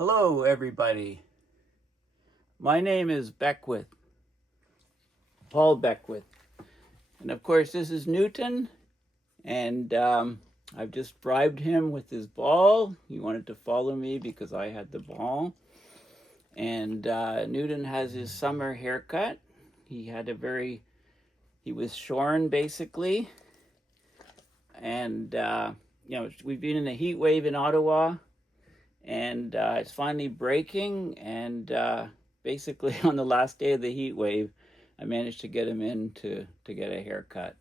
Hello, everybody. My name is Beckwith, Paul Beckwith. And of course, this is Newton. And I've just bribed him with his ball. He wanted to follow me because I had the ball. And Newton has his summer haircut. He was shorn basically. And, we've been in a heat wave in Ottawa. And it's finally breaking, and basically on the last day of the heat wave, I managed to get him in to get a haircut.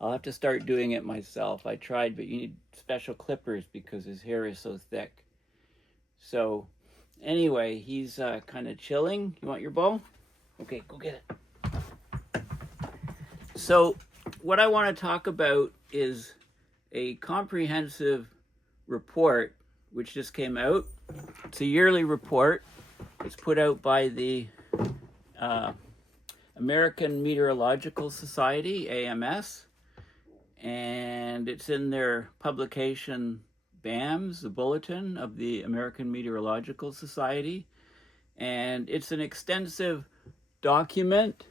I'll have to start doing it myself. I tried, but you need special clippers because his hair is so thick. So anyway, he's kind of chilling. You want your ball? Okay, go get it. So what I want to talk about is a comprehensive report which just came out. It's a yearly report. It's put out by the American Meteorological Society, AMS, and it's in their publication BAMS, the Bulletin of the American Meteorological Society, and it's an extensive document.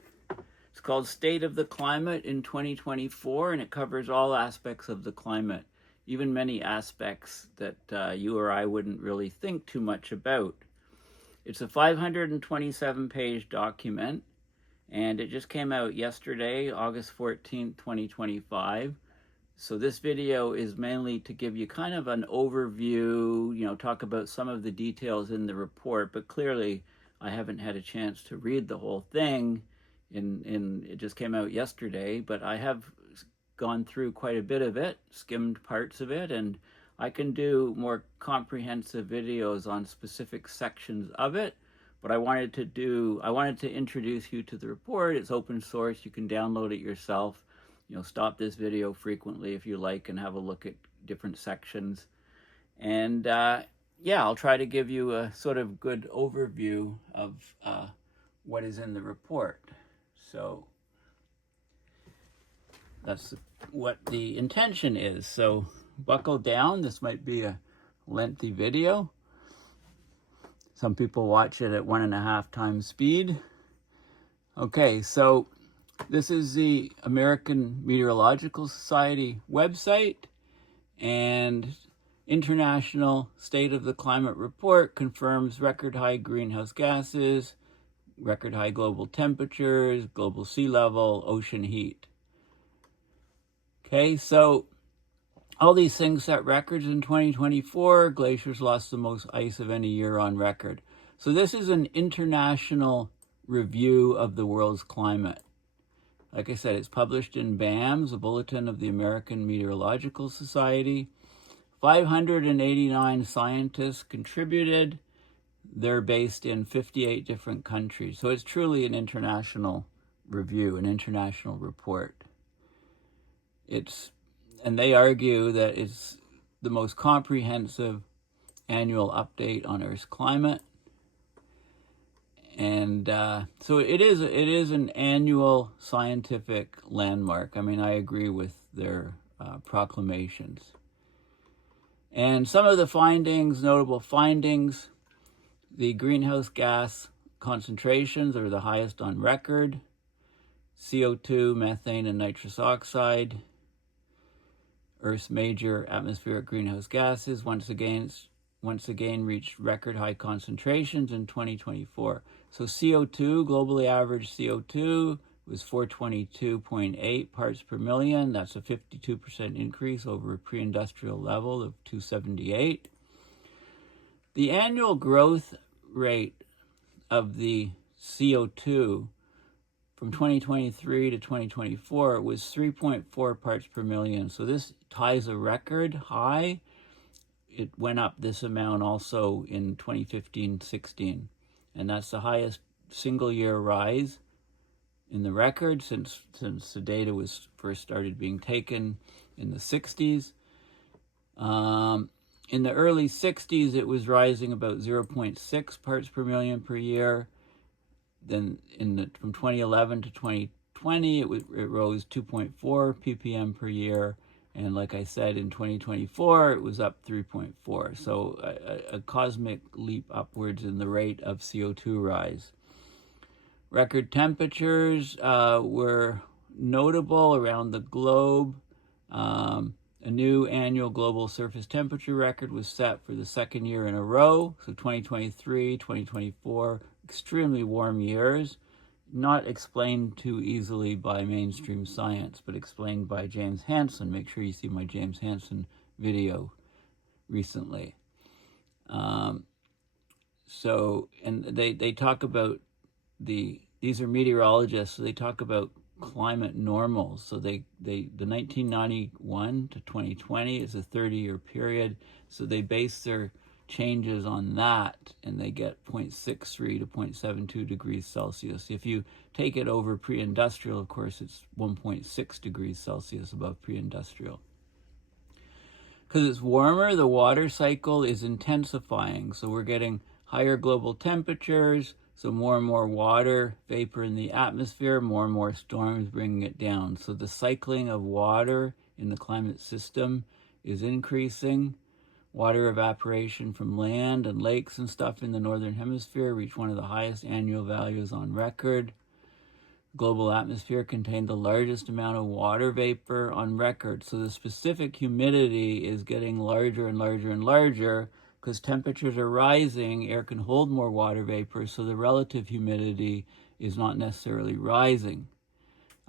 It's called State of the Climate in 2024, and it covers all aspects of the climate, even many aspects that you or I wouldn't really think too much about. It's a 527-page document, and it just came out yesterday, August 14th, 2025. So this video is mainly to give you kind of an overview, talk about some of the details in the report, but clearly I haven't had a chance to read the whole thing. It just came out yesterday, but I have gone through quite a bit of it, skimmed parts of it, and I can do more comprehensive videos on specific sections of it. But I wanted to introduce you to the report. It's open source. You can download it yourself. Stop this video frequently if you like and have a look at different sections. And I'll try to give you a sort of good overview of what is in the report. So that's what the intention is. So buckle down. This might be a lengthy video. Some people watch it at 1.5 times speed. Okay, so this is the American Meteorological Society website, and International State of the Climate Report confirms record high greenhouse gases, record high global temperatures, global sea level, ocean heat. Okay, so all these things set records in 2024. Glaciers lost the most ice of any year on record. So this is an international review of the world's climate. Like I said, it's published in BAMS, a Bulletin of the American Meteorological Society. 589 scientists contributed. They're based in 58 different countries. So it's truly an international review, an international report. And they argue that it's the most comprehensive annual update on Earth's climate. And so it is an annual scientific landmark. I mean, I agree with their proclamations. And some of the findings, notable findings, the greenhouse gas concentrations are the highest on record. CO2, methane, and nitrous oxide. Earth's major atmospheric greenhouse gases once again reached record high concentrations in 2024. So CO2, globally average CO2 was 422.8 parts per million. That's a 52% increase over a pre-industrial level of 278. The annual growth rate of the CO2 from 2023 to 2024 was 3.4 parts per million. So this ties a record high. It went up this amount also in 2015-16. And that's the highest single year rise in the record since the data was first started being taken in the 60s. In the early 60s, it was rising about 0.6 parts per million per year. Then from 2011 to 2020, it rose 2.4 ppm per year. And like I said, in 2024, it was up 3.4. So a cosmic leap upwards in the rate of CO2 rise. Record temperatures were notable around the globe. A new annual global surface temperature record was set for the second year in a row. So 2023, 2024, extremely warm years. Not explained too easily by mainstream science, but explained by James Hansen. Make sure you see my James Hansen video recently. And they talk about these are meteorologists, so they talk about climate normals. So the 1991 to 2020 is a 30-year period. So they base their changes on that, and they get 0.63 to 0.72 degrees Celsius. If you take it over pre-industrial, of course, it's 1.6 degrees Celsius above pre-industrial. Because it's warmer, the water cycle is intensifying. So we're getting higher global temperatures, so more and more water vapor in the atmosphere, more and more storms bringing it down. So the cycling of water in the climate system is increasing. Water evaporation from land and lakes and stuff in the northern hemisphere reached one of the highest annual values on record. Global atmosphere contained the largest amount of water vapor on record. So the specific humidity is getting larger and larger and larger because temperatures are rising. Air can hold more water vapor, so the relative humidity is not necessarily rising.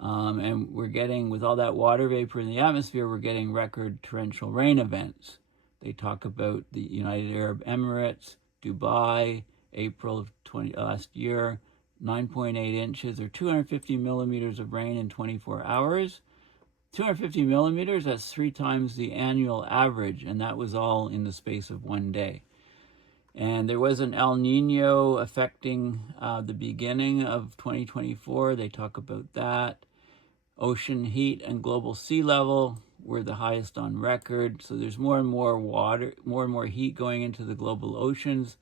And we're getting, with all that water vapor in the atmosphere, we're getting record torrential rain events. They talk about the United Arab Emirates, Dubai, April of last year, 9.8 inches or 250 millimeters of rain in 24 hours. 250 millimeters, that's 3 times the annual average, and that was all in the space of one day. And there was an El Nino affecting the beginning of 2024. They talk about that. Ocean heat and global sea level were the highest on record. So there's more and more water, more and more heat going into the global oceans,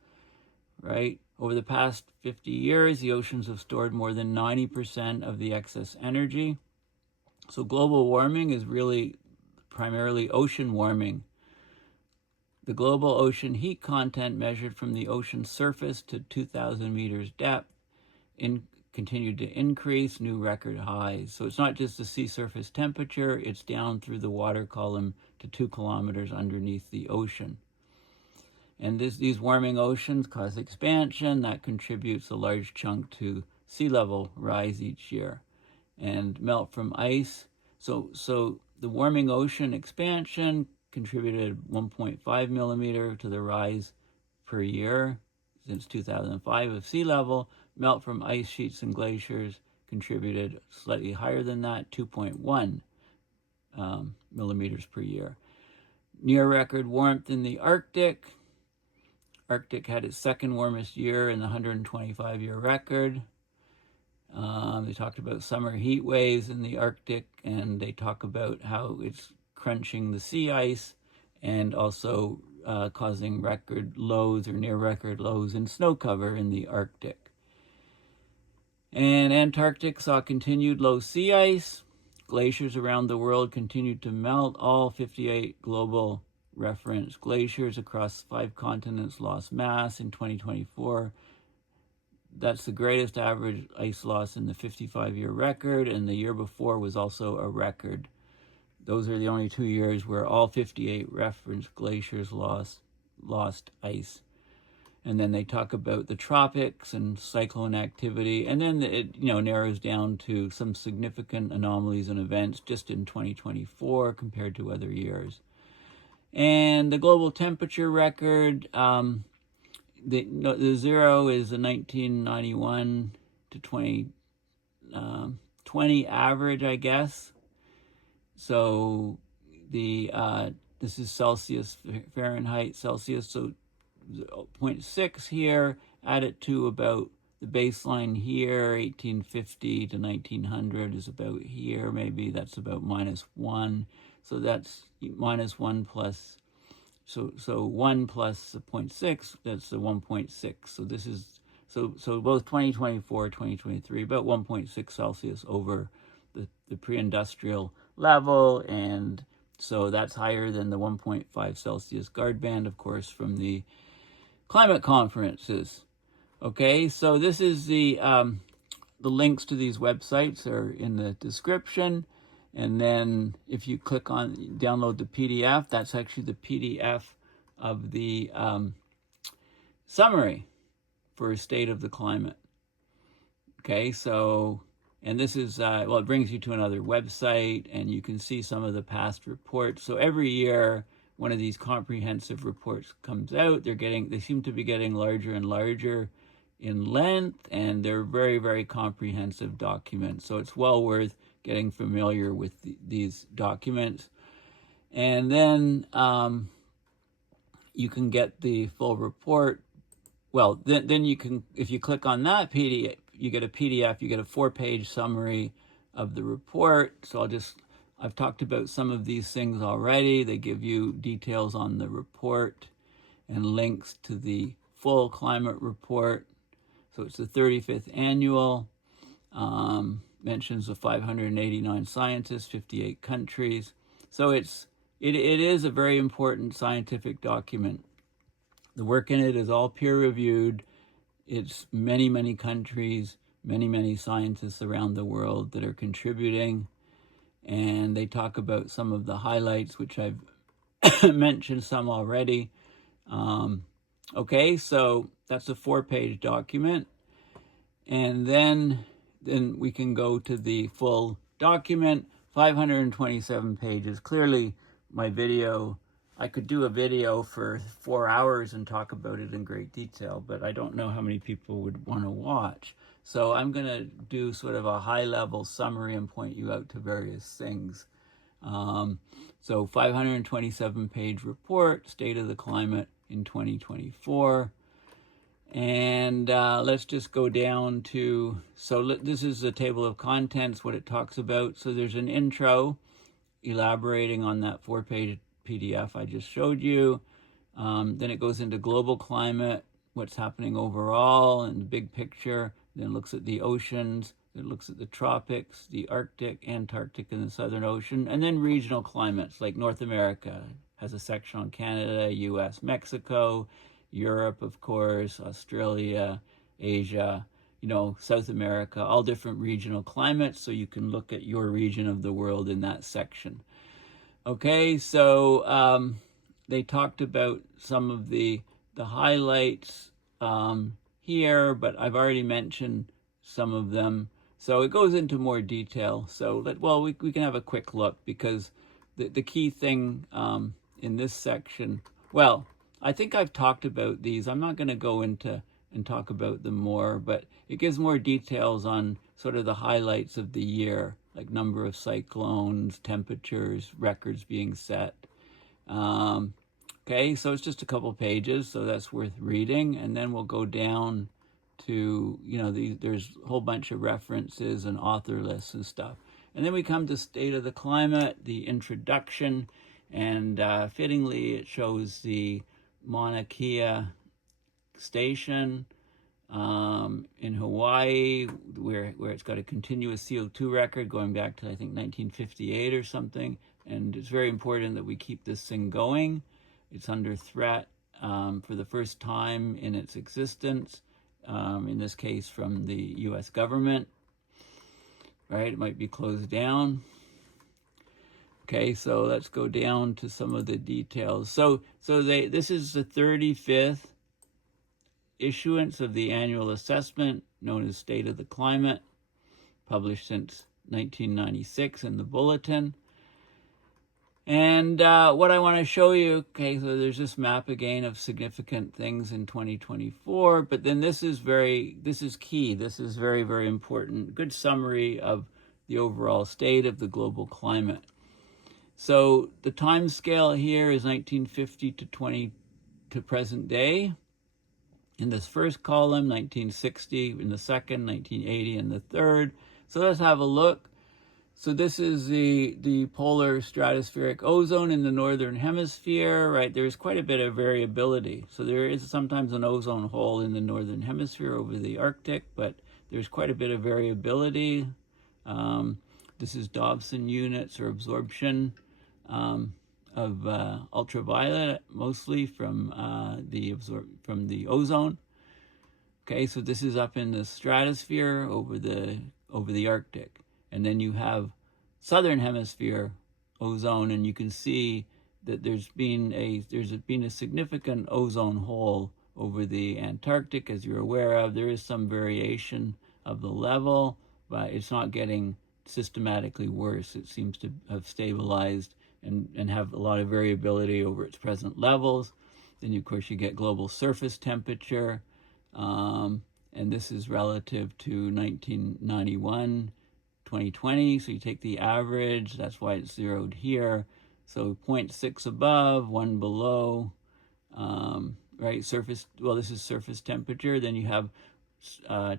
right? Over the past 50 years, the oceans have stored more than 90% of the excess energy. So global warming is really primarily ocean warming. The global ocean heat content measured from the ocean surface to 2,000 meters depth continued to increase, new record highs. So it's not just the sea surface temperature, it's down through the water column to 2 kilometers underneath the ocean. And these warming oceans cause expansion that contributes a large chunk to sea level rise each year. And melt from ice. So the warming ocean expansion contributed 1.5 millimeter to the rise per year since 2005 of sea level. Melt from ice sheets and glaciers contributed slightly higher than that, 2.1 millimeters per year. Near record warmth in the Arctic. Arctic had its second warmest year in the 125-year record. They talked about summer heat waves in the Arctic, and they talk about how it's crunching the sea ice and also causing record lows or near record lows in snow cover in the Arctic. And Antarctic saw continued low sea ice. Glaciers around the world continued to melt. All 58 global reference glaciers across 5 continents lost mass in 2024. That's the greatest average ice loss in the 55-year record, and the year before was also a record. Those are the only 2 years where all 58 reference glaciers lost ice. And then they talk about the tropics and cyclone activity, and then it narrows down to some significant anomalies and events just in 2024 compared to other years. And the global temperature record, the zero is the 1991 to 2020 average, I guess. So this is Celsius, Fahrenheit, Celsius. So 0.6 here, add it to about the baseline here, 1850 to 1900 is about here, maybe that's about -1. So that's -1 plus, so 1 plus 0.6, that's a 1.6. So this is, so both 2024, 2023, about 1.6 Celsius over the pre-industrial level, and So that's higher than the 1.5 Celsius guard band, of course, from the climate conferences. Okay, so this is the links to these websites are in the description. And then if you click on download the PDF, that's actually the PDF of the summary for State of the Climate. Okay, so, and this is, well, it brings you to another website, and you can see some of the past reports. So every year, one of these comprehensive reports comes out. They seem to be getting larger and larger in length, and they're very, very comprehensive documents. So it's well worth getting familiar with these documents. And then you can get the full report. Well, then you can, if you click on that PDF, you get a PDF, you get a 4-page summary of the report. So I've talked about some of these things already. They give you details on the report and links to the full climate report. So it's the 35th annual, mentions the 589 scientists, 58 countries. So it is a very important scientific document. The work in it is all peer-reviewed. It's many, many countries, many, many scientists around the world that are contributing. And they talk about some of the highlights, which I've mentioned some already. Okay, so that's a 4-page document. And then we can go to the full document, 527 pages. Clearly, my video, I could do a video for 4 hours and talk about it in great detail, but I don't know how many people would want to watch. So I'm going to do sort of a high-level summary and point you out to various things. So 527-page report, State of the Climate in 2024. And let's just go down to, this is the table of contents, what it talks about. So there's an intro elaborating on that 4-page PDF I just showed you. Then it goes into global climate, what's happening overall and the big picture. Then looks at the oceans. It looks at the tropics, the Arctic, Antarctic, and the Southern Ocean. And then regional climates, like North America has a section on Canada, US, Mexico, Europe, of course, Australia, Asia, South America, all different regional climates. So you can look at your region of the world in that section. Okay, so they talked about some of the highlights here, but I've already mentioned some of them. So it goes into more detail. So we can have a quick look, because the key thing in this section, well, I think I've talked about these. I'm not going to go into and talk about them more, but it gives more details on sort of the highlights of the year, like number of cyclones, temperatures, records being set. Okay, so it's just a couple pages, so that's worth reading. And then we'll go down to, there's a whole bunch of references and author lists and stuff. And then we come to State of the Climate, the introduction, and fittingly it shows the Mauna Kea station in Hawaii, where it's got a continuous CO2 record going back to, I think, 1958 or something. And it's very important that we keep this thing going. It's under threat for the first time in its existence, in this case from the U.S. government. Right, it might be closed down. Okay, so let's go down to some of the details. So this is the 35th issuance of the annual assessment known as State of the Climate, published since 1996 in the Bulletin. And what I want to show you, okay, so there's this map again of significant things in 2024, but then this is key. This is very, very important. Good summary of the overall state of the global climate. So the time scale here is 1950 to present day. In this first column, 1960 in the second, 1980 in the third. So let's have a look. So this is the polar stratospheric ozone in the northern hemisphere, right? There's quite a bit of variability. So there is sometimes an ozone hole in the northern hemisphere over the Arctic, but there's quite a bit of variability. This is Dobson units or absorption of ultraviolet, mostly from the ozone. Okay, so this is up in the stratosphere over the Arctic, and then you have southern hemisphere ozone, and you can see that there's been a significant ozone hole over the Antarctic, as you're aware of. There is some variation of the level, but it's not getting systematically worse. It seems to have stabilized and have a lot of variability over its present levels. Then, of course, you get global surface temperature, and this is relative to 1991, 2020. So you take the average, that's why it's zeroed here. So 0.6 above, 1 below, right? Surface, well, this is surface temperature. Then you have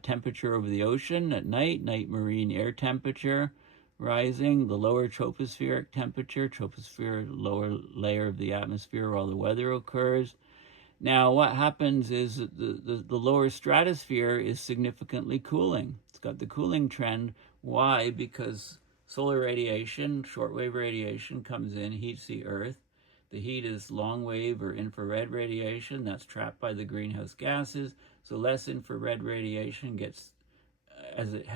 temperature over the ocean at night marine air temperature rising, the lower tropospheric temperature, troposphere, lower layer of the atmosphere where all the weather occurs. Now, what happens is that the lower stratosphere is significantly cooling. It's got the cooling trend. Why? Because solar radiation, shortwave radiation, comes in, heats the Earth. The heat is long wave or infrared radiation that's trapped by the greenhouse gases. So less infrared radiation gets as it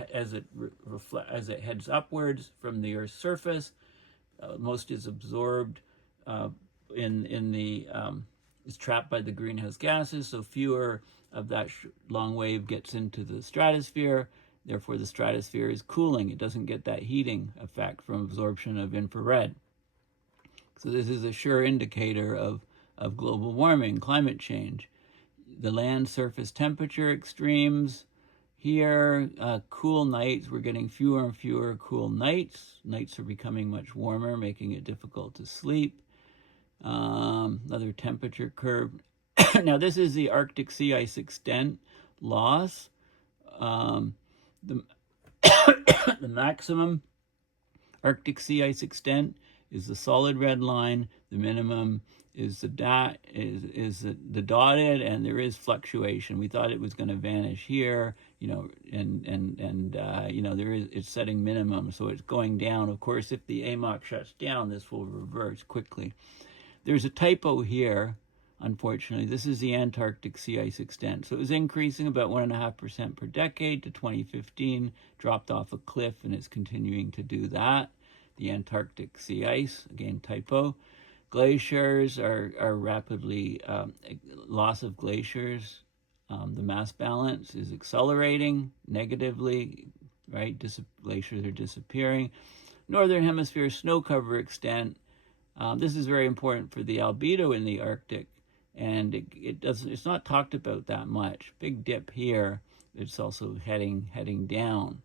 heads upwards from the Earth's surface. Most is absorbed is trapped by the greenhouse gases. So fewer of that long wave gets into the stratosphere. Therefore, the stratosphere is cooling. It doesn't get that heating effect from absorption of infrared. So this is a sure indicator of global warming, climate change. The land surface temperature extremes here, cool nights. We're getting fewer and fewer cool nights. Nights are becoming much warmer, making it difficult to sleep. Another temperature curve. Now, this is the Arctic sea ice extent loss. The maximum Arctic sea ice extent is the solid red line. The minimum is the dotted, and there is fluctuation. We thought it was going to vanish here, it's setting minimum, so it's going down. Of course, if the AMOC shuts down, this will reverse quickly. There's a typo here, unfortunately. This is the Antarctic sea ice extent. So it was increasing about 1.5% per decade to 2015, dropped off a cliff, and it's continuing to do that. The Antarctic sea ice, again, typo. Glaciers are rapidly, loss of glaciers. The mass balance is accelerating negatively, right? Glaciers are disappearing. Northern hemisphere snow cover extent. This is very important for the albedo in the Arctic, and it's not talked about that much. Big dip here. It's also heading down,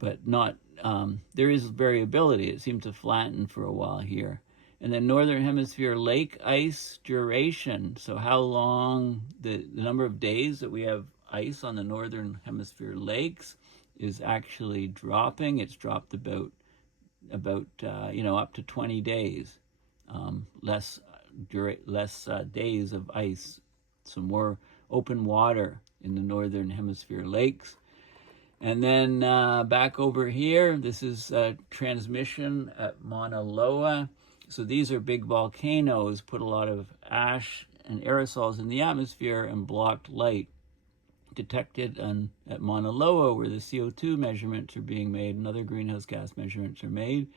but not. There is variability. It seems to flatten for a while here. And then northern hemisphere lake ice duration. So how long, the number of days that we have ice on the northern hemisphere lakes is actually dropping. It's dropped about up to 20 days, less days of ice, some more open water in the northern hemisphere lakes. And then back over here, this is transmission at Mauna Loa. So these are big volcanoes, put a lot of ash and aerosols in the atmosphere and blocked light. Detected at Mauna Loa, where the CO2 measurements are being made and other greenhouse gas measurements are made.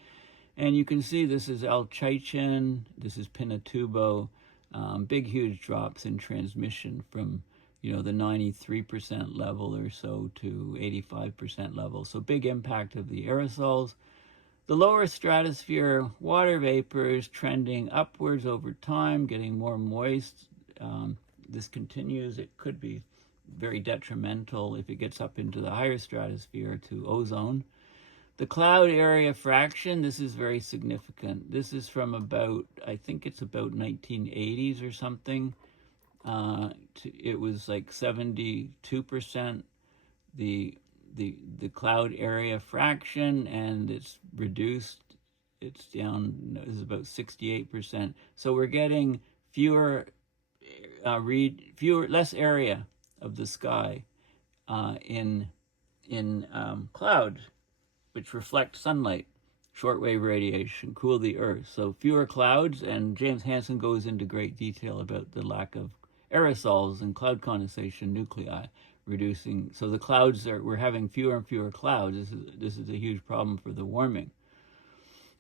And you can see this is El Chichen, this is Pinatubo, big, huge drops in transmission from, the 93% level or so to 85% level. So big impact of the aerosols. The lower stratosphere water vapor is trending upwards over time, getting more moist. This continues. It could be very detrimental if it gets up into the higher stratosphere to ozone. The cloud area fraction, this is very significant. This is from I think it's about 1980s or something. It was like 72%, the cloud area fraction, and it's reduced. It's down, it's about 68%. So we're getting less area of the sky in clouds, which reflect sunlight. shortwave radiation, cool the Earth. So fewer clouds, and James Hansen goes into great detail about the lack of aerosols and cloud condensation nuclei, reducing. So the clouds we're having fewer and fewer clouds. This is a huge problem for the warming.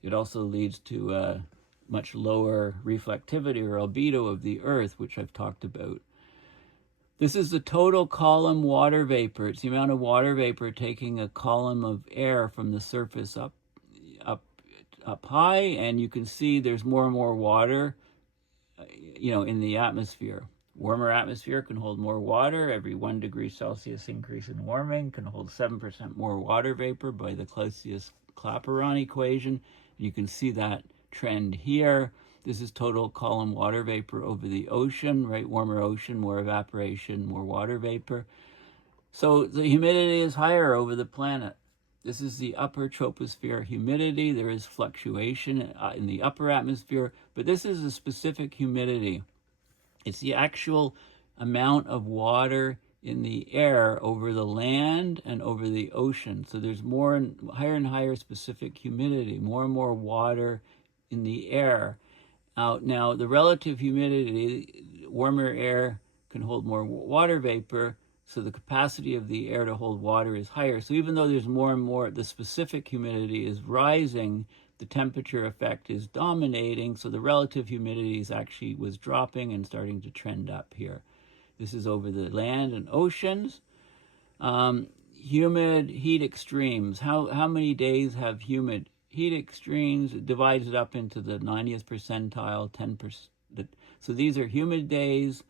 It also leads to much lower reflectivity or albedo of the Earth, which I've talked about. This is the total column water vapor. It's the amount of water vapor taking a column of air from the surface up high, and you can see there's more and more water, in the atmosphere. Warmer atmosphere can hold more water. Every 1 degree Celsius increase in warming can hold 7% more water vapor by the Clausius-Clapeyron equation. You can see that trend here. This is total column water vapor over the ocean, right? Warmer ocean, more evaporation, more water vapor. So the humidity is higher over the planet. This is the upper troposphere humidity. There is fluctuation in the upper atmosphere, but this is a specific humidity. It's the actual amount of water in the air over the land and over the ocean. So there's higher and higher specific humidity, more and more water in the air. Now the relative humidity, warmer air can hold more water vapor, so the capacity of the air to hold water is higher. So even though there's more and more, the specific humidity is rising, the temperature effect is dominating, so the relative humidity was dropping and starting to trend up here. This is over the land and oceans. Humid heat extremes. How many days have humid heat extremes? It divides it up into the 90th percentile, 10%. So these are humid days,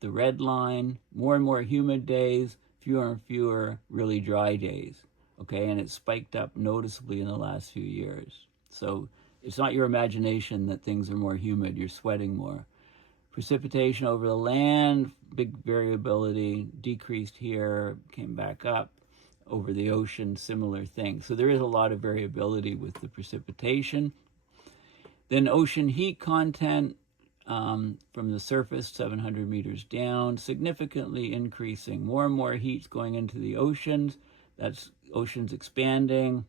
the red line, more and more humid days, fewer and fewer really dry days. Okay, and it's spiked up noticeably in the last few years. So it's not your imagination that things are more humid, you're sweating more. Precipitation over the land, big variability, decreased here, came back up. Over the ocean, similar thing. So there is a lot of variability with the precipitation. Then ocean heat content from the surface, 700 meters down, significantly increasing. More and more heat's going into the oceans. That's oceans expanding,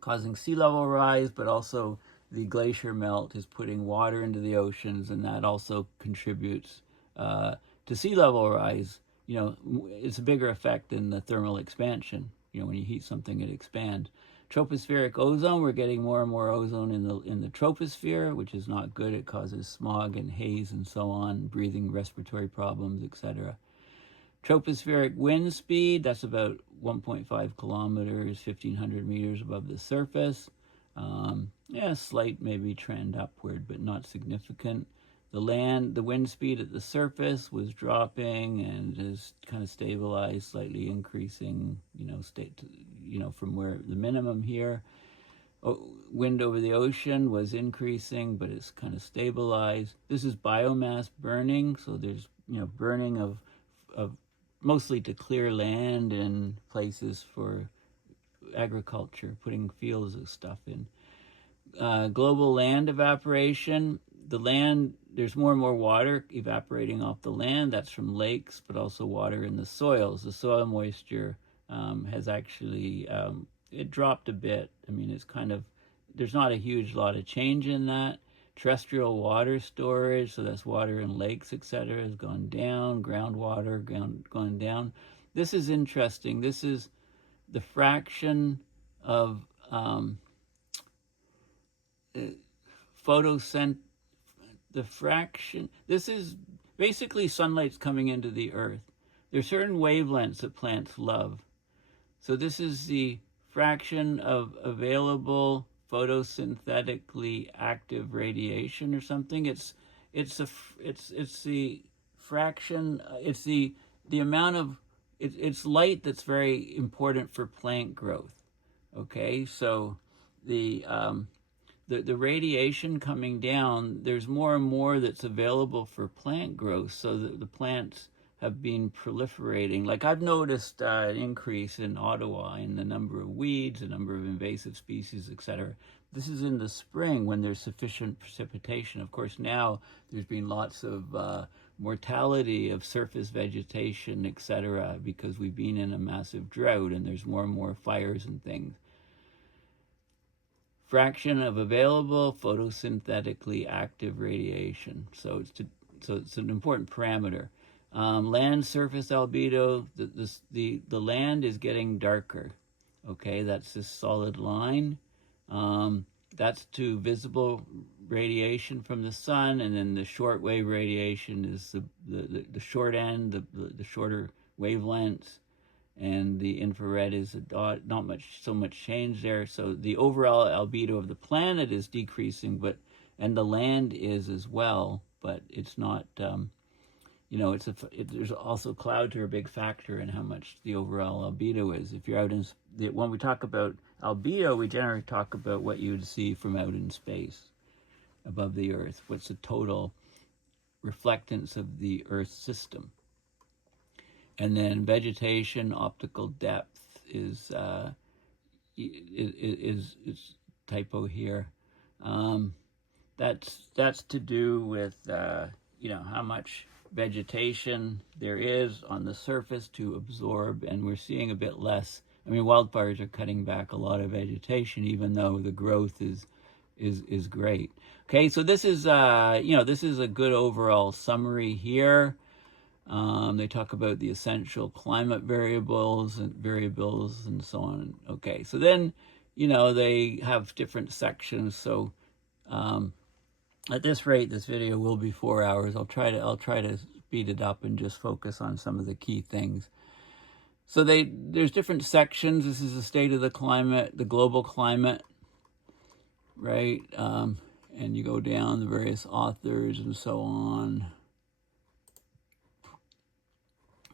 causing sea level rise, but also the glacier melt is putting water into the oceans, and that also contributes to sea level rise. It's a bigger effect than the thermal expansion. When you heat something, it expands. Tropospheric ozone, we're getting more and more ozone in the troposphere, which is not good. It causes smog and haze and so on, breathing, respiratory problems, etc. Tropospheric wind speed, that's about 1.5 kilometers, 1,500 meters above the surface. Slight maybe trend upward, but not significant. The wind speed at the surface was dropping and has kind of stabilized, slightly increasing, from where the minimum here. Wind over the ocean was increasing, but it's kind of stabilized. This is biomass burning, so there's, burning of mostly to clear land and places for agriculture, putting fields of stuff in. Global land evaporation. The land, there's more and more water evaporating off the land. That's from lakes, but also water in the soils. The soil moisture has actually, it dropped a bit. It's there's not a huge lot of change in that. Terrestrial water storage, so that's water in lakes, etc., has gone down. Groundwater gone down. This is interesting. This is the fraction of this is basically sunlight's coming into the earth. There's certain wavelengths that plants love. So this is the fraction of available photosynthetically active radiation or something. It's the fraction, it's the amount of, it's light that's very important for plant growth. Okay, so the radiation coming down, there's more and more that's available for plant growth, so that the plants have been proliferating. Like I've noticed an increase in Ottawa in the number of weeds, the number of invasive species, etc. This is in the spring when there's sufficient precipitation. Of course, now there's been lots of mortality of surface vegetation, etc., because we've been in a massive drought and there's more and more fires and things. fraction of available photosynthetically active radiation. So it's an important parameter. Land surface albedo, the land is getting darker. Okay, that's this solid line. That's to visible radiation from the sun, and then the shortwave radiation is the short end, the shorter wavelengths, and the infrared is not so much change there. So the overall albedo of the planet is decreasing, and the land is as well, but it's not. There's also clouds are a big factor in how much the overall albedo is. If you're out when we talk about albedo, we generally talk about what you would see from out in space above the Earth. What's the total reflectance of the Earth system? And then vegetation, optical depth is typo here. That's to do with how much vegetation there is on the surface to absorb, and we're seeing a bit less. I mean, wildfires are cutting back a lot of vegetation, even though the growth is great. Okay, so this is this is a good overall summary here. They talk about the essential climate variables and so on. Okay, so then they have different sections. So at this rate, this video will be 4 hours. I'll try to speed it up and just focus on some of the key things. So there's different sections. This is the state of the climate, the global climate, right? And you go down the various authors and so on.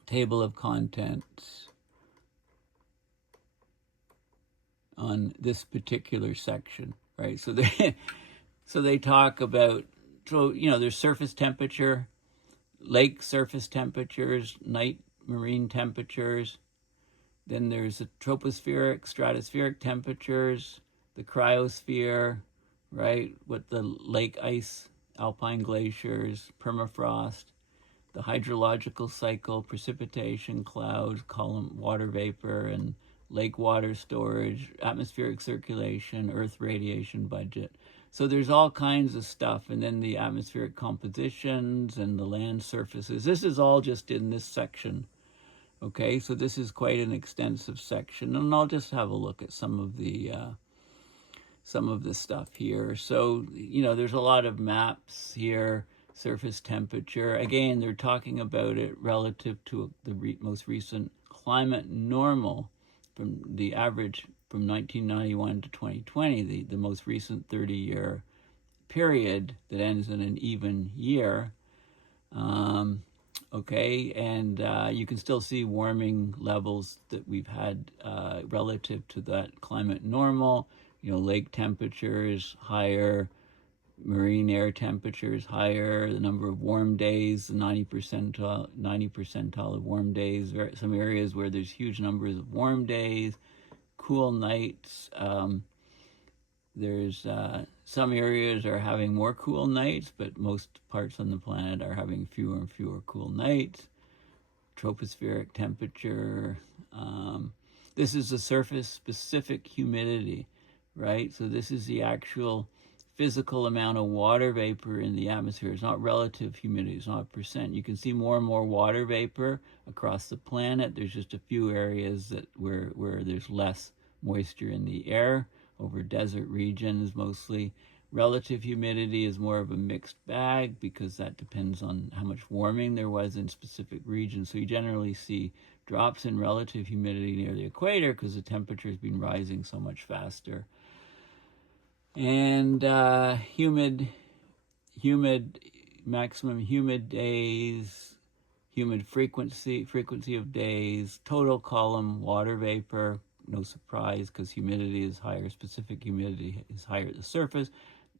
Table of contents on this particular section, right? So they talk about, there's surface temperature, lake surface temperatures, night marine temperatures. Then there's the tropospheric, stratospheric temperatures, the cryosphere, right? With the lake ice, alpine glaciers, permafrost, the hydrological cycle, precipitation, clouds, column, water vapor, and lake water storage, atmospheric circulation, earth radiation budget. So there's all kinds of stuff, and then the atmospheric compositions and the land surfaces. This is all just in this section. Okay, so this is quite an extensive section, and I'll just have a look at some of the stuff here. So there's a lot of maps here. Surface temperature. Again, they're talking about it relative to the most recent climate normal from the average from 1991 to 2020, the most recent 30-year period that ends in an even year. Okay, and you can still see warming levels that we've had relative to that climate normal. Lake temperatures higher, marine air temperatures higher, the number of warm days, the 90 percentile of warm days. Some areas where there's huge numbers of warm days, cool nights. There's some areas are having more cool nights, but most parts on the planet are having fewer and fewer cool nights. Tropospheric temperature. This is the surface-specific humidity, right? So this is the actual physical amount of water vapor in the atmosphere. It's not relative humidity, it's not percent. You can see more and more water vapor across the planet. There's just a few areas where there's less moisture in the air, over desert regions mostly. Relative humidity is more of a mixed bag because that depends on how much warming there was in specific regions. So you generally see drops in relative humidity near the equator because the temperature has been rising so much faster. And maximum humid days, humid frequency of days, total column water vapor, no surprise because humidity is higher, specific humidity is higher at the surface.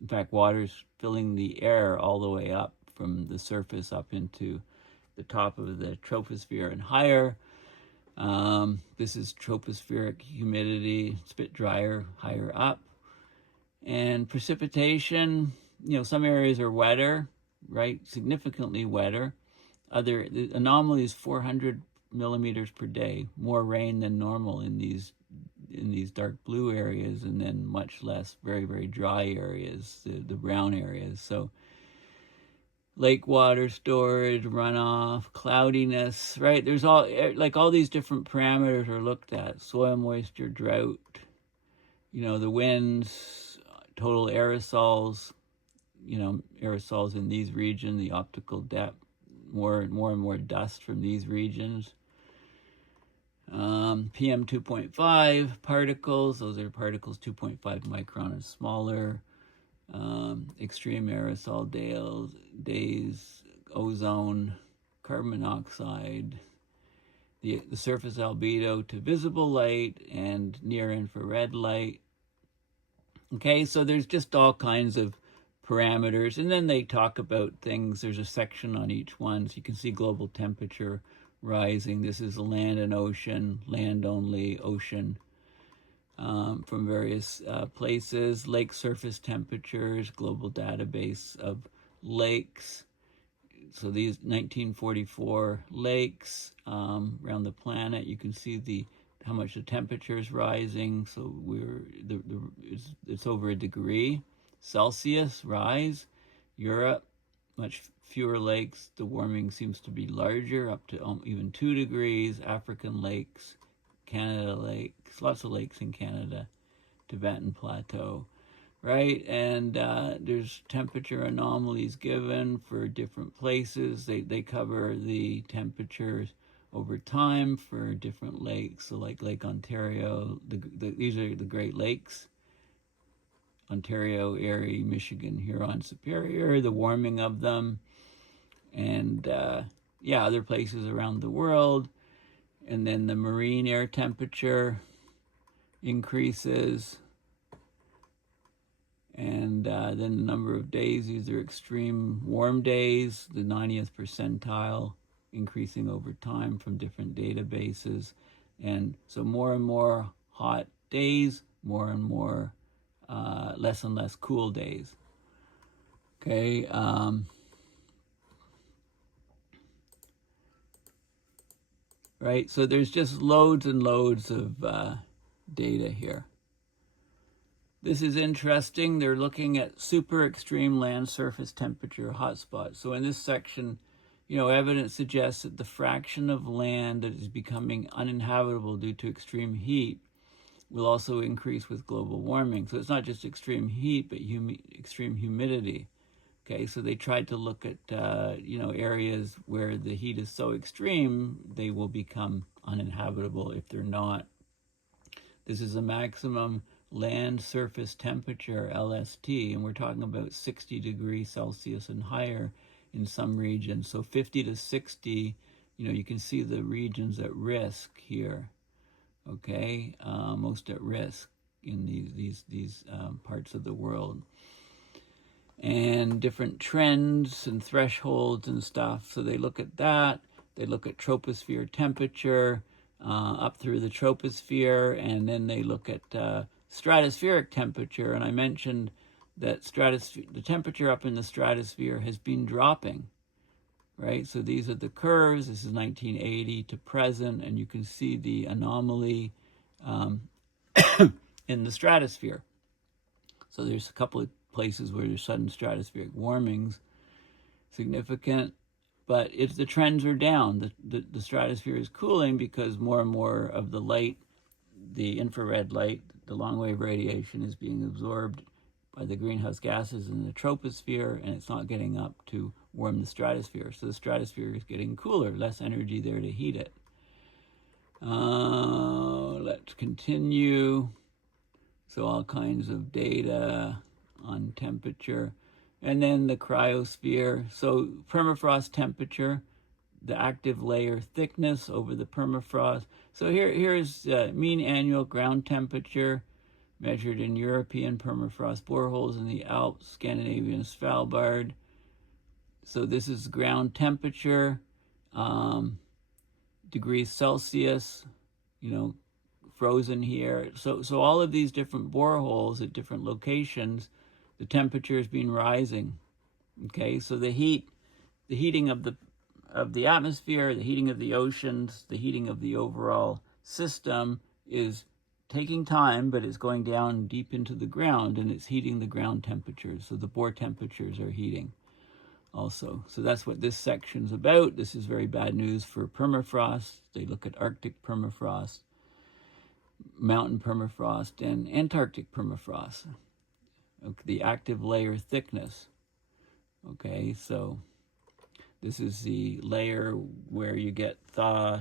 In fact, water's filling the air all the way up from the surface up into the top of the troposphere and higher. This is tropospheric humidity, it's a bit drier, higher up. And precipitation, some areas are wetter, right? Significantly wetter. The anomaly is 400 millimeters per day, more rain than normal in these in these dark blue areas, and then much less very, very dry areas, the brown areas. So lake water storage, runoff, cloudiness, right? There's all these different parameters are looked at: soil moisture, drought, the winds, total aerosols, aerosols in these regions, the optical depth, more and more dust from these regions. PM 2.5 particles, those are particles 2.5 micron and smaller. Extreme aerosol days, ozone, carbon monoxide, the surface albedo to visible light and near infrared light. Okay, so there's just all kinds of parameters, and then they talk about things. There's a section on each one, so you can see global temperature rising. This is land and ocean, land only, ocean, from various places. Lake surface temperatures, global database of lakes. So these 1944 lakes around the planet. You can see how much the temperature is rising. So it's over 1 degree Celsius rise. Europe, much fewer lakes. The warming seems to be larger, up to even 2 degrees. African lakes, Canada lakes, lots of lakes in Canada, Tibetan Plateau, right? And there's temperature anomalies given for different places. They cover the temperatures over time for different lakes. So like Lake Ontario, these are the Great Lakes, Ontario, Erie, Michigan, Huron, Superior, the warming of them, and other places around the world. And then the marine air temperature increases, and then the number of days. These are extreme warm days, the 90th percentile, increasing over time from different databases. And so more and more hot days, more and more less and less cool days. Okay. Right, so there's just loads and loads of data here. This is interesting. They're looking at super extreme land surface temperature hotspots. So in this section, evidence suggests that the fraction of land that is becoming uninhabitable due to extreme heat will also increase with global warming. So it's not just extreme heat, but extreme humidity. Okay, so they tried to look at, areas where the heat is so extreme, they will become uninhabitable if they're not. This is a maximum land surface temperature, LST, and we're talking about 60 degrees Celsius and higher in some regions. So 50 to 60, you can see the regions at risk here, okay, most at risk in these parts of the world. And different trends and thresholds and stuff. So they look at that. They look at troposphere temperature up through the troposphere, and then they look at stratospheric temperature. And I mentioned that the temperature up in the stratosphere has been dropping, right? So these are the curves. This is 1980 to present, and you can see the anomaly in the stratosphere. So there's a couple of places where there's sudden stratospheric warmings, significant, but the trends are down. The stratosphere is cooling because more and more of the light, the infrared light, the long-wave radiation is being absorbed by the greenhouse gases in the troposphere, and it's not getting up to warm the stratosphere. So the stratosphere is getting cooler, less energy there to heat it. Let's continue. So all kinds of data on temperature, and then the cryosphere. So permafrost temperature, the active layer thickness over the permafrost. So here's mean annual ground temperature measured in European permafrost boreholes in the Alps, Scandinavian Svalbard. So this is ground temperature, degrees Celsius, frozen here. So all of these different boreholes at different locations, the temperature has been rising. Okay, so the heating of the atmosphere, the heating of the oceans, the heating of the overall system is taking time, but it's going down deep into the ground, and it's heating the ground temperatures. So the bore temperatures are heating also. So that's what this section's about. This is very bad news for permafrost. They look at Arctic permafrost, mountain permafrost, and Antarctic permafrost. Okay, the active layer thickness. Okay, so this is the layer where you get thaw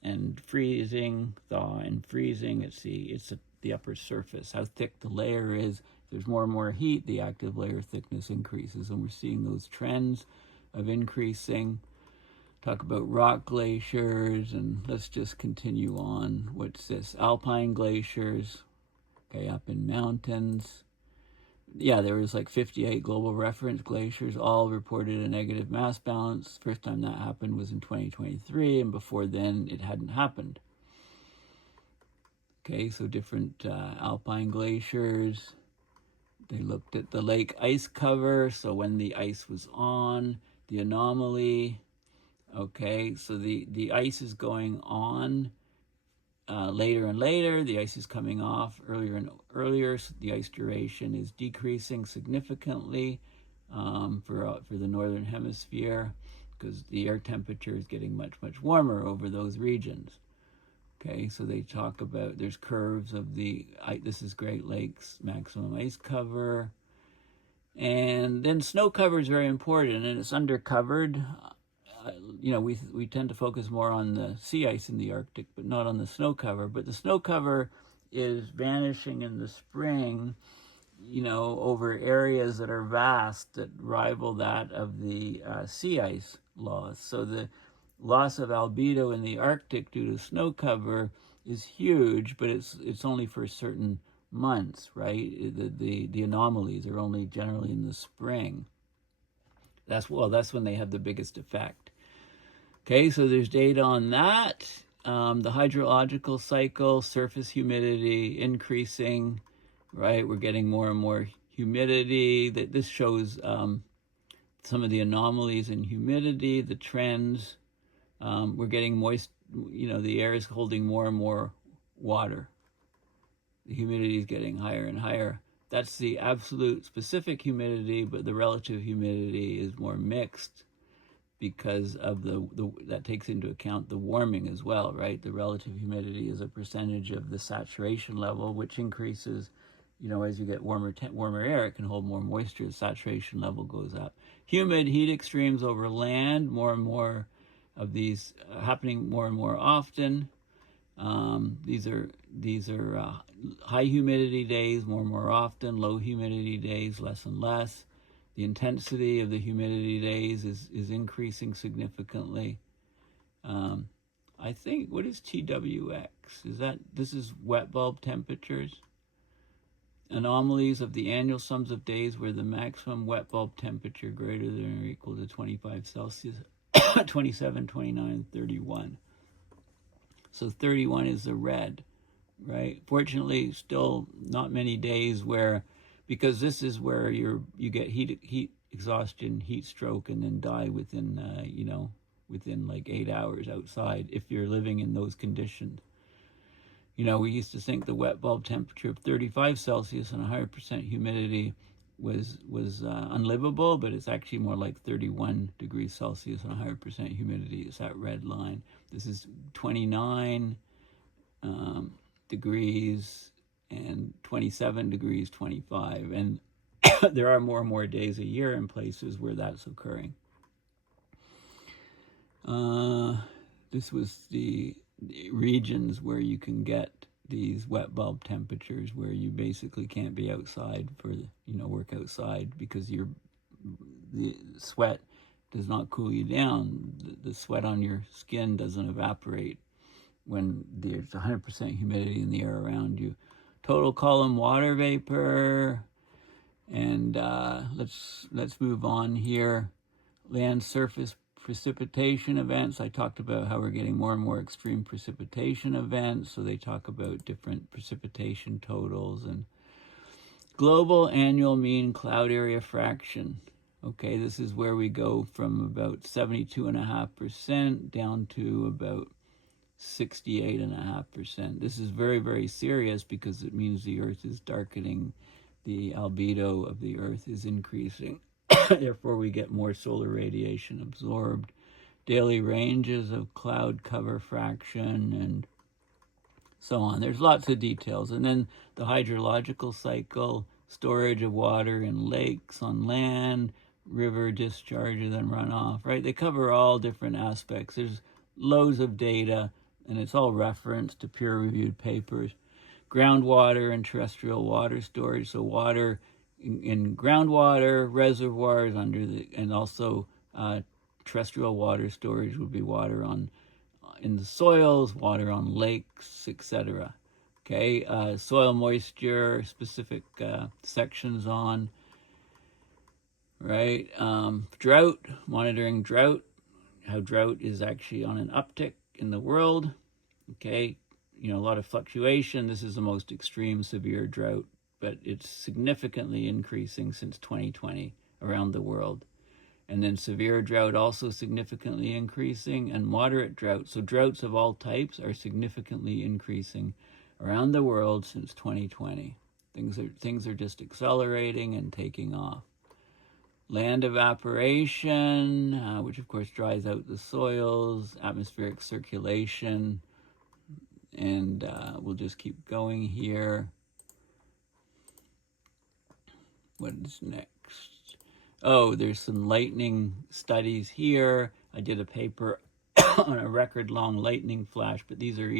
and freezing, thaw and freezing. It's the upper surface. How thick the layer is. If there's more and more heat, the active layer thickness increases, and we're seeing those trends of increasing. Talk about rock glaciers, and let's just continue on. What's this? Alpine glaciers, okay, up in mountains. Yeah, there was like 58 global reference glaciers, all reported a negative mass balance. First time that happened was in 2023, and before then it hadn't happened. Okay, so different alpine glaciers. They looked at the lake ice cover, so when the ice was on, the anomaly. Okay, so the ice is going on later and later. The ice is coming off earlier and earlier. So the ice duration is decreasing significantly for the northern hemisphere, because the air temperature is getting much warmer over those regions. Okay, so they talk about, there's curves of this is Great Lakes maximum ice cover, and then snow cover is very important, and it's undercovered. We tend to focus more on the sea ice in the Arctic, but not on the snow cover. But the snow cover is vanishing in the spring, over areas that are vast, that rival that of the sea ice loss. So the loss of albedo in the Arctic due to snow cover is huge, but it's only for certain months, right? The anomalies are only generally in the spring. That's when they have the biggest effect. Okay, so there's data on that. The hydrological cycle, surface humidity increasing, right? We're getting more and more humidity. This shows some of the anomalies in humidity, the trends. We're getting moist, the air is holding more and more water. The humidity is getting higher and higher. That's the absolute specific humidity, but the relative humidity is more mixed, because of that takes into account the warming as well, right? The relative humidity is a percentage of the saturation level, which increases, as you get warmer air, it can hold more moisture, the saturation level goes up. Humid heat extremes over land, more and more of these happening more and more often. These are high humidity days more and more often, low humidity days less and less. The intensity of the humidity days is increasing significantly. I think, what is TWX? This is wet bulb temperatures. Anomalies of the annual sums of days where the maximum wet bulb temperature greater than or equal to 25 Celsius, 27, 29, 31. So 31 is the red, right? Fortunately, still not many days because this is where you get heat exhaustion, heat stroke, and then die within like 8 hours outside if you're living in those conditions. We used to think the wet bulb temperature of 35 Celsius and 100% humidity was unlivable, but it's actually more like 31 degrees Celsius and 100% humidity. It's that red line. This is 29 degrees and 27 degrees, 25. And there are more and more days a year in places where that's occurring. This was the regions where you can get these wet bulb temperatures, where you basically can't be outside work outside, because the sweat does not cool you down. The sweat on your skin doesn't evaporate when there's 100% humidity in the air around you. Total column water vapor, and let's move on here. Land surface precipitation events. I talked about how we're getting more and more extreme precipitation events, so they talk about different precipitation totals. And global annual mean cloud area fraction. Okay, this is where we go from about 72.5% down to about 68.5%. This is very, very serious because it means the Earth is darkening. The albedo of the Earth is increasing. Therefore, we get more solar radiation absorbed. Daily ranges of cloud cover fraction and so on. There's lots of details. And then the hydrological cycle, storage of water in lakes, on land, river discharges and runoff, right? They cover all different aspects. There's loads of data, and it's all referenced to peer-reviewed papers. Groundwater and terrestrial water storage, so water in groundwater, reservoirs and also terrestrial water storage would be water in the soils, water on lakes, etc. Okay, soil moisture, specific sections on, right? Drought, monitoring drought, how drought is actually on an uptick in the world. Okay, a lot of fluctuation. This is the most extreme severe drought, but it's significantly increasing since 2020 around the world. And then severe drought also significantly increasing, and moderate drought. So droughts of all types are significantly increasing around the world since 2020. Things are just accelerating and taking off. Land evaporation, which of course dries out the soils, atmospheric circulation, and we'll just keep going here. What is next? Oh, there's some lightning studies here. I did a paper on a record-long lightning flash, but these are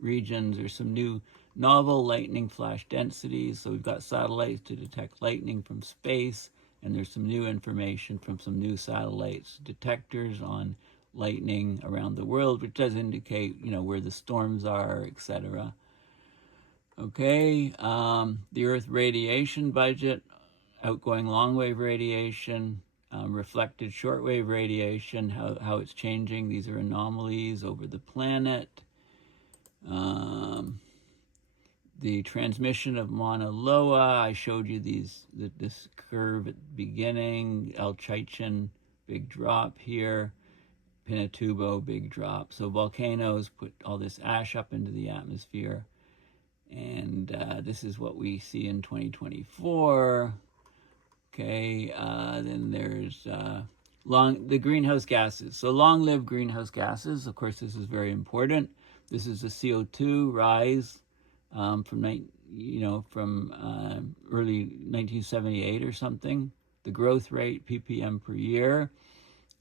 regions. There's some new novel lightning flash densities. So we've got satellites to detect lightning from space, and there's some new information from some new satellites, detectors on lightning around the world, which does indicate, where the storms are, etc. Okay, the Earth radiation budget, outgoing long-wave radiation, reflected shortwave radiation, how it's changing. These are anomalies over the planet. The transmission of Mauna Loa, I showed you this curve at the beginning. El Chichen, big drop here. Pinatubo, big drop. So volcanoes put all this ash up into the atmosphere. And this is what we see in 2024. Okay, then there's the greenhouse gases. So long-lived greenhouse gases, of course, this is very important. This is the CO2 rise from early 1978 or something. The growth rate, ppm per year.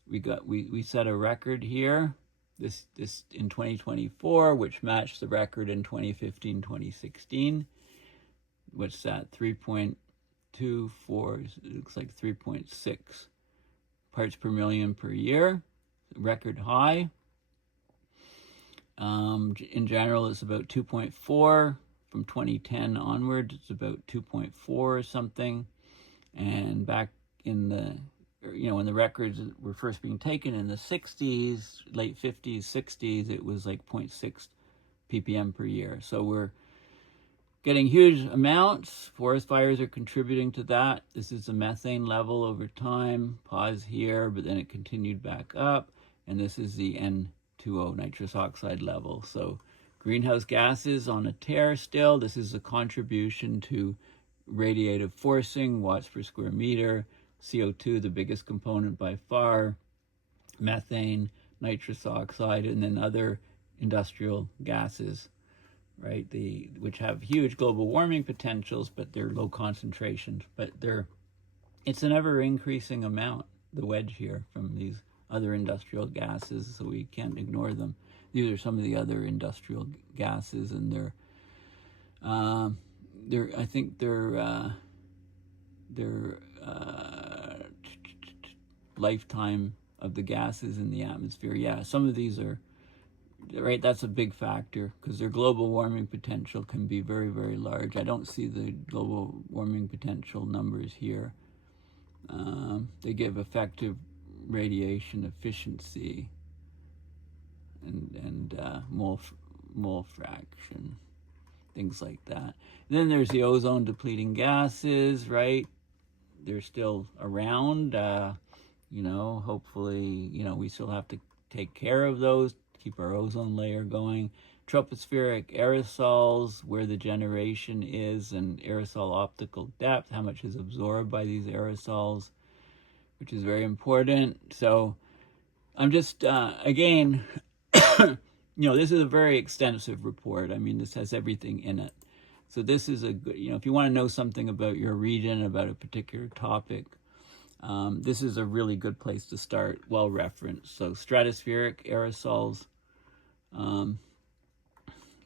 We set a record here. This in 2024, which matched the record in 2015, 2016. What's that? 3.24, it looks like 3.6 parts per million per year, record high. In general, it's about 2.4. From 2010 onward, it's about 2.4 or something. And back in when the records were first being taken in the 60s, late 50s, 60s, it was like 0.6 ppm per year. So we're getting huge amounts. Forest fires are contributing to that. This is the methane level over time. Pause here, but then it continued back up. And this is the N2O, nitrous oxide level. So greenhouse gases on a tear still. This is a contribution to radiative forcing, watts per square meter. CO2, the biggest component by far. Methane, nitrous oxide, and then other industrial gases, right? Which have huge global warming potentials, but they're low concentrations. But it's an ever increasing amount, the wedge here, from these other industrial gases, so we can't ignore them. These are some of the other industrial gases, and I think their lifetime of the gases in the atmosphere. Yeah, some of these are, right, that's a big factor because their global warming potential can be very, very large. I don't see the global warming potential numbers here. They give effective radiation efficiency and mole fraction, things like that. And then there's the ozone depleting gases, right? They're still around. Hopefully, we still have to take care of those keep our ozone layer going. Tropospheric aerosols, where the generation is, and aerosol optical depth, how much is absorbed by these aerosols, which is very important. So I'm just, again, this is a very extensive report. I mean, this has everything in it. So this is a good, if you want to know something about your region, about a particular topic, this is a really good place to start, well referenced. So stratospheric aerosols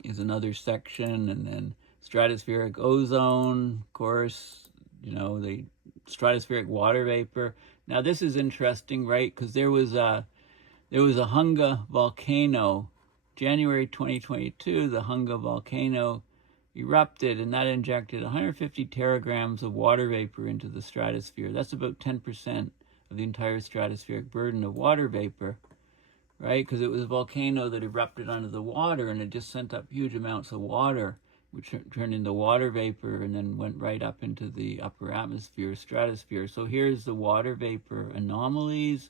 is another section, and then stratospheric ozone, of course, the stratospheric water vapor. Now this is interesting, right? Because there was a Hunga volcano, January 2022. The Hunga volcano erupted, and that injected 150 teragrams of water vapor into the stratosphere. That's about 10% of the entire stratospheric burden of water vapor, right? Because it was a volcano that erupted under the water, and it just sent up huge amounts of water, which turned into water vapor and then went right up into the upper atmosphere, stratosphere. So here's the water vapor anomalies.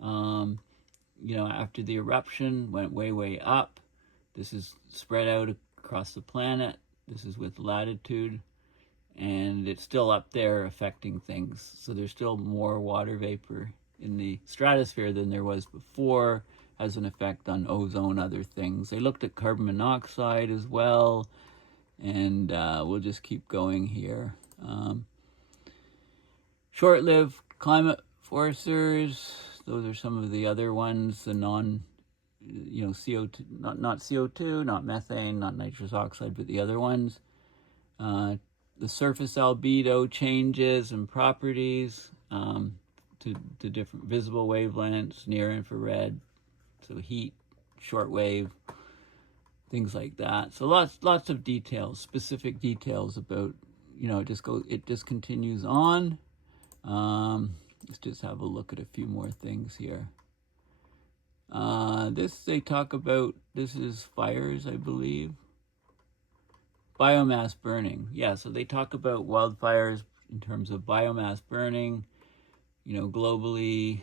After the eruption, went way, way up. This is spread out across the planet. This is with latitude, and it's still up there affecting things. So there's still more water vapor in the stratosphere than there was before. Has an effect on ozone, other things. They looked at carbon monoxide as well, and we'll just keep going here. Short-lived climate forcers. Those are some of the other ones. The CO2, not CO2, not methane, not nitrous oxide, but the other ones. The surface albedo changes and properties to different visible wavelengths, near infrared, so heat, shortwave, things like that. So lots of details, specific details about, it just continues on. Let's just have a look at a few more things here. They talk about, this is fires, I believe. Biomass burning. Yeah, so they talk about wildfires in terms of biomass burning, globally,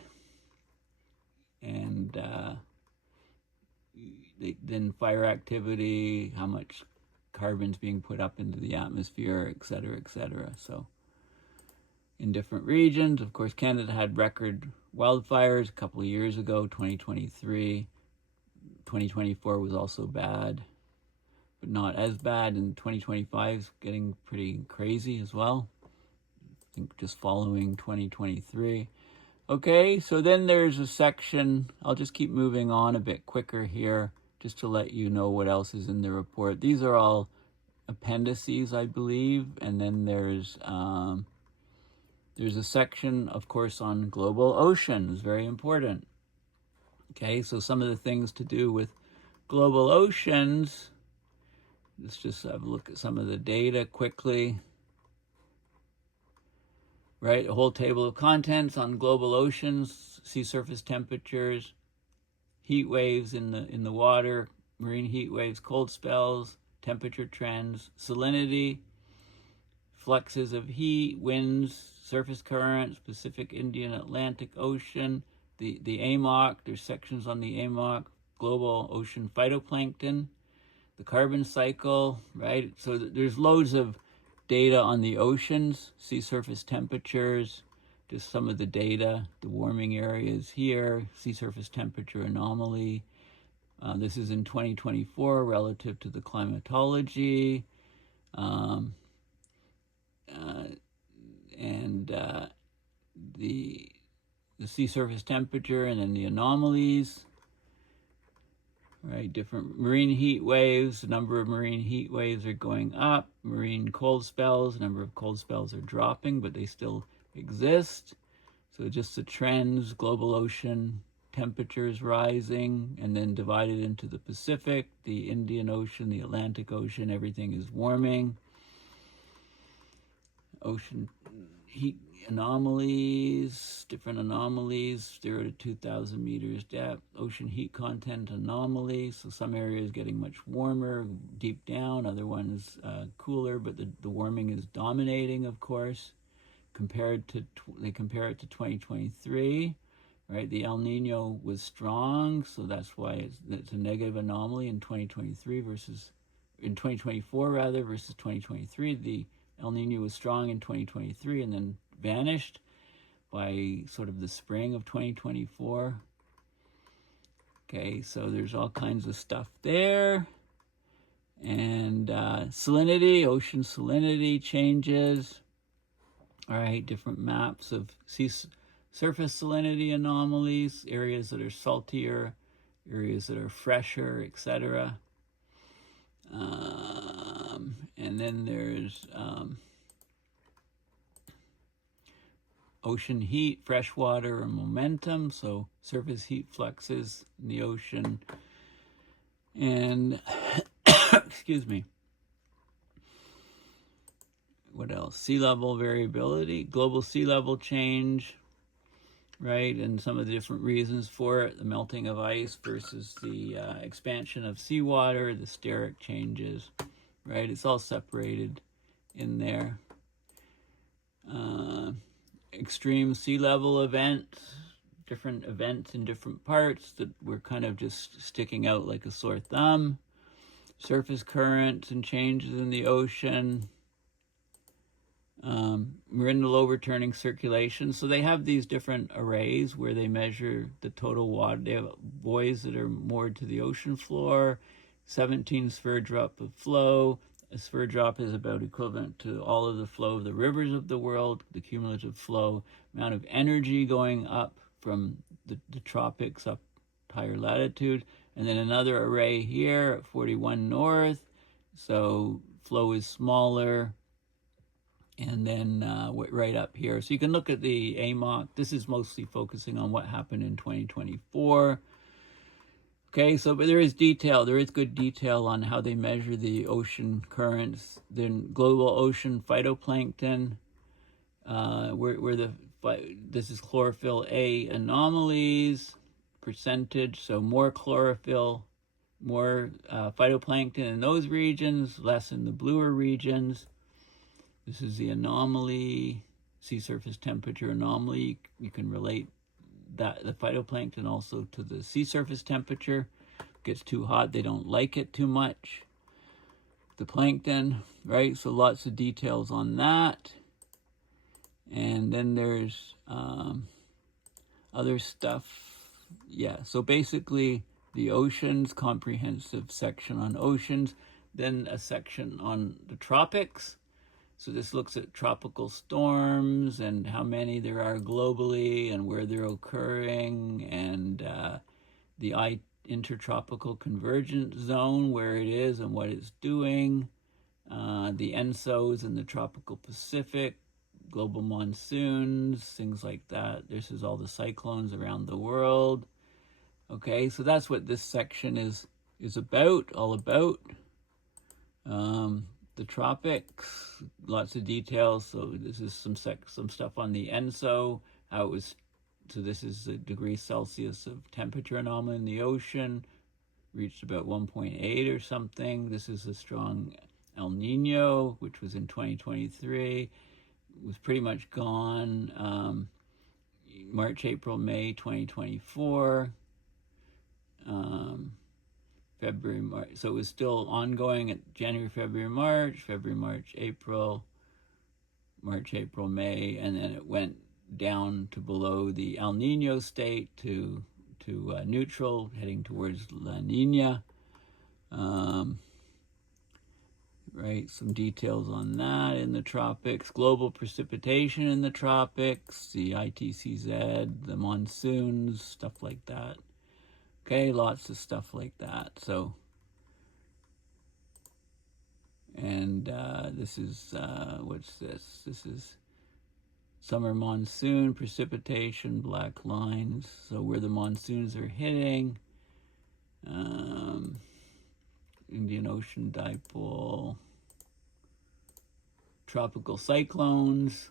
and then fire activity, how much carbon's being put up into the atmosphere, et cetera, et cetera. So in different regions, of course, Canada had record wildfires a couple of years ago, 2023. 2024 was also bad, but not as bad, and 2025 is getting pretty crazy as well. I think just following 2023. Okay, so then there's a section, I'll just keep moving on a bit quicker here, just to let you know what else is in the report. These are all appendices, I believe, and then there's a section, of course, on global oceans, very important. Okay, so some of the things to do with global oceans, let's just have a look at some of the data quickly. Right, a whole table of contents on global oceans, sea surface temperatures, heat waves in the water, marine heat waves, cold spells, temperature trends, salinity, fluxes of heat, winds, surface currents, Pacific, Indian, Atlantic Ocean, the AMOC, there's sections on the AMOC, global ocean phytoplankton, the carbon cycle, right? So there's loads of data on the oceans, sea surface temperatures, just some of the data, the warming areas here, sea surface temperature anomaly. This is in 2024 relative to the climatology. The sea surface temperature, and then the anomalies, right? Different marine heat waves, the number of marine heat waves are going up. Marine cold spells, the number of cold spells are dropping, but they still exist. So just the trends, global ocean temperatures rising, and then divided into the Pacific, the Indian Ocean, the Atlantic Ocean, everything is warming. Ocean heat anomalies, different anomalies, 0 to 2,000 meters depth. Ocean heat content anomaly, so some areas getting much warmer, deep down, other ones cooler, but the warming is dominating, of course. They compare it to 2023, right? The El Nino was strong, so that's why it's a negative anomaly in 2023 versus in 2024 rather versus 2023. The El Nino was strong in 2023 and then vanished by sort of the spring of 2024. Okay, so there's all kinds of stuff there. And salinity, ocean salinity changes. All right, different maps of sea surface salinity anomalies, areas that are saltier, areas that are fresher, etc. And then there's ocean heat, freshwater, and momentum. So surface heat fluxes in the ocean. And, excuse me. What else? Sea level variability, global sea level change, right? And some of the different reasons for it, the melting of ice versus the expansion of seawater, the steric changes, right? It's all separated in there. Extreme sea level events, different events in different parts that were kind of just sticking out like a sore thumb. Surface currents and changes in the ocean. Marine overturning circulation. So they have these different arrays where they measure the total water. They have buoys that are moored to the ocean floor, 17 sphere drop of flow. A sphere drop is about equivalent to all of the flow of the rivers of the world, the cumulative flow, amount of energy going up from the tropics up higher latitude. And then another array here at 41 north. So flow is smaller. And then right up here. So you can look at the AMOC. This is mostly focusing on what happened in 2024. Okay, so but there is detail. There is good detail on how they measure the ocean currents. Then global ocean phytoplankton, this is chlorophyll A anomalies, percentage. So more chlorophyll, more phytoplankton in those regions, less in the bluer regions. This is the anomaly, sea surface temperature anomaly. You can relate that the phytoplankton also to the sea surface temperature. If it gets too hot, they don't like it too much. The plankton, right? So lots of details on that. And then there's other stuff. Yeah, so basically the oceans, comprehensive section on oceans, then a section on the tropics. So this looks at tropical storms and how many there are globally and where they're occurring, and the intertropical convergence zone, where it is and what it's doing, the ENSOs in the tropical Pacific, global monsoons, things like that. This is all the cyclones around the world. Okay, so that's what this section is all about. The tropics, lots of details. So this is some stuff on the ENSO, how it was. So this is a degree Celsius of temperature anomaly in the ocean, reached about 1.8 or something. This is a strong El Nino, which was in 2023. It was pretty much gone. March, April, May 2024. February, March. So it was still ongoing at January, February, March, April, March, April, May, and then it went down to below the El Nino state to neutral, heading towards La Nina. Right, some details on that in the tropics. Global precipitation in the tropics, the ITCZ, the monsoons, stuff like that. Okay, lots of stuff like that. So, and this is, what's this? This is summer monsoon, precipitation, black lines. So where the monsoons are hitting. Indian Ocean dipole. Tropical cyclones,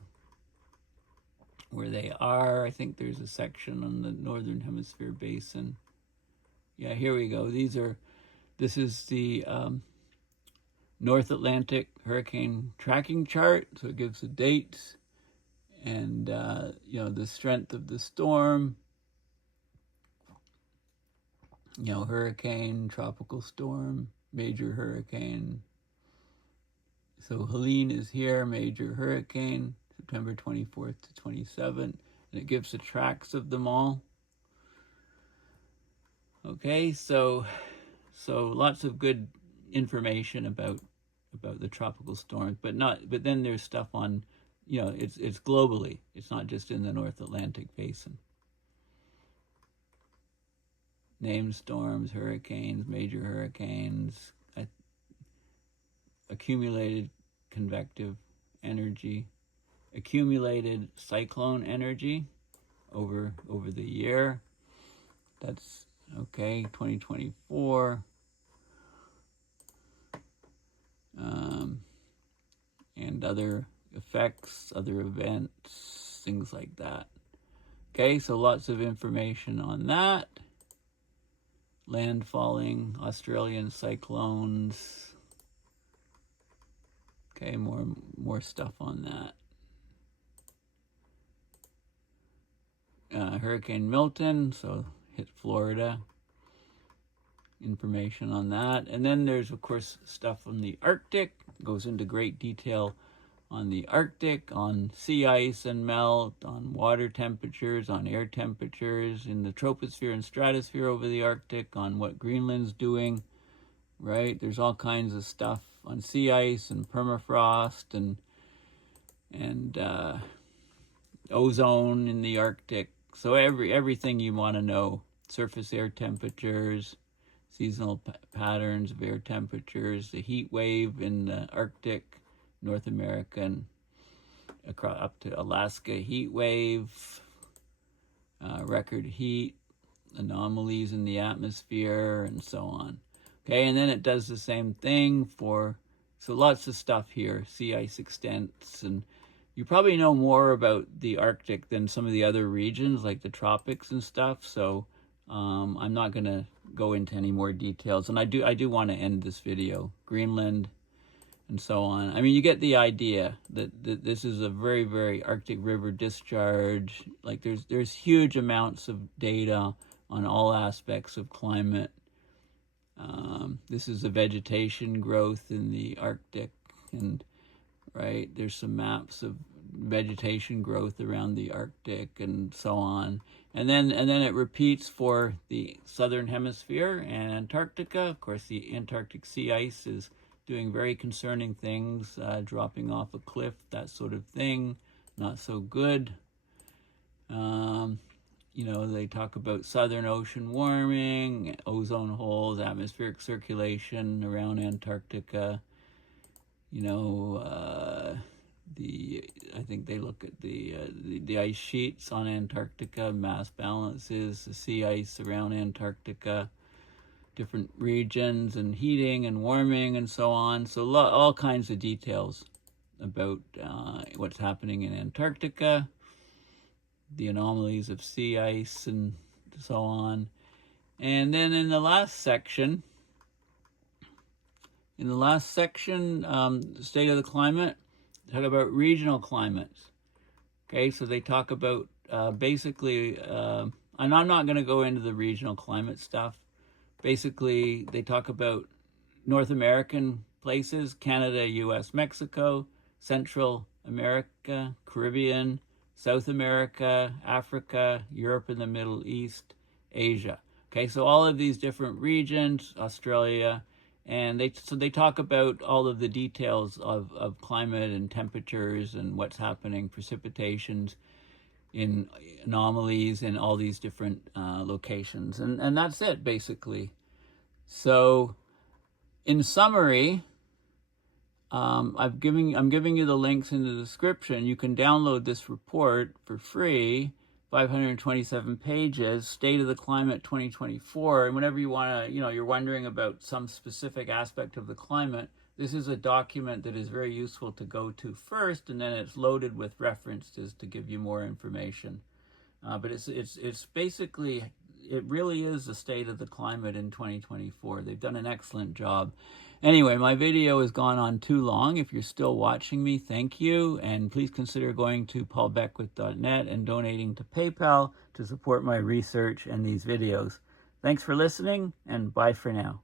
where they are. I think there's a section on the Northern Hemisphere basin. Yeah, here we go. This is the North Atlantic hurricane tracking chart. So it gives the dates and, the strength of the storm. You know, hurricane, tropical storm, major hurricane. So Helene is here, major hurricane, September 24th to 27th, and it gives the tracks of them all. Okay, so lots of good information about the tropical storms, but then there's stuff on, you know, it's globally. It's not just in the North Atlantic basin. Named storms, hurricanes, major hurricanes, accumulated convective energy, accumulated cyclone energy over the year. That's okay, 2024. And other effects, other events, things like that. Okay, so lots of information on that. Landfalling, Australian cyclones. Okay, more stuff on that. Hurricane Milton, so hit Florida. Information on that. And then there's, of course, stuff from the Arctic. Goes into great detail on the Arctic, on sea ice and melt, on water temperatures, on air temperatures, in the troposphere and stratosphere over the Arctic, on what Greenland's doing, right? There's all kinds of stuff on sea ice and permafrost and ozone in the Arctic. So everything you want to know. Surface air temperatures, seasonal patterns of air temperatures, the heat wave in the Arctic, North American, across up to Alaska heat wave, record heat, anomalies in the atmosphere, and so on. Okay, and then it does the same thing so lots of stuff here, sea ice extents, and you probably know more about the Arctic than some of the other regions, like the tropics and stuff, so I'm not going to go into any more details. And I do want to end this video. Greenland and so on. I mean, you get the idea that this is a very, very Arctic river discharge. Like there's huge amounts of data on all aspects of climate. This is the vegetation growth in the Arctic, and right, there's some maps of vegetation growth around the Arctic and so on. And then it repeats for the southern hemisphere and Antarctica. Of course, the Antarctic sea ice is doing very concerning things, dropping off a cliff, that sort of thing. Not so good. You know, they talk about Southern Ocean warming, ozone holes, atmospheric circulation around Antarctica. You know, I think they look at the ice sheets on Antarctica, mass balances, the sea ice around Antarctica, different regions and heating and warming and so on. So all kinds of details about what's happening in Antarctica, the anomalies of sea ice and so on. And then in the last section, state of the climate, talk about regional climates. Okay, so they talk about basically, and I'm not going to go into the regional climate stuff. Basically, they talk about North American places, Canada, US, Mexico, Central America, Caribbean, South America, Africa, Europe and the Middle East, Asia. Okay, so all of these different regions, Australia, and they talk about all of the details of climate and temperatures and what's happening, precipitations in anomalies in all these different locations. And that's it, basically. So in summary, I'm giving you the links in the description. You can download this report for free, 527 pages, State of the Climate 2024. And whenever you want to, you're wondering about some specific aspect of the climate, this is a document that is very useful to go to first, and then it's loaded with references to give you more information. But it's basically, it really is the state of the climate in 2024. They've done an excellent job. Anyway, my video has gone on too long. If you're still watching me, thank you. And please consider going to paulbeckwith.net and donating to PayPal to support my research and these videos. Thanks for listening, and bye for now.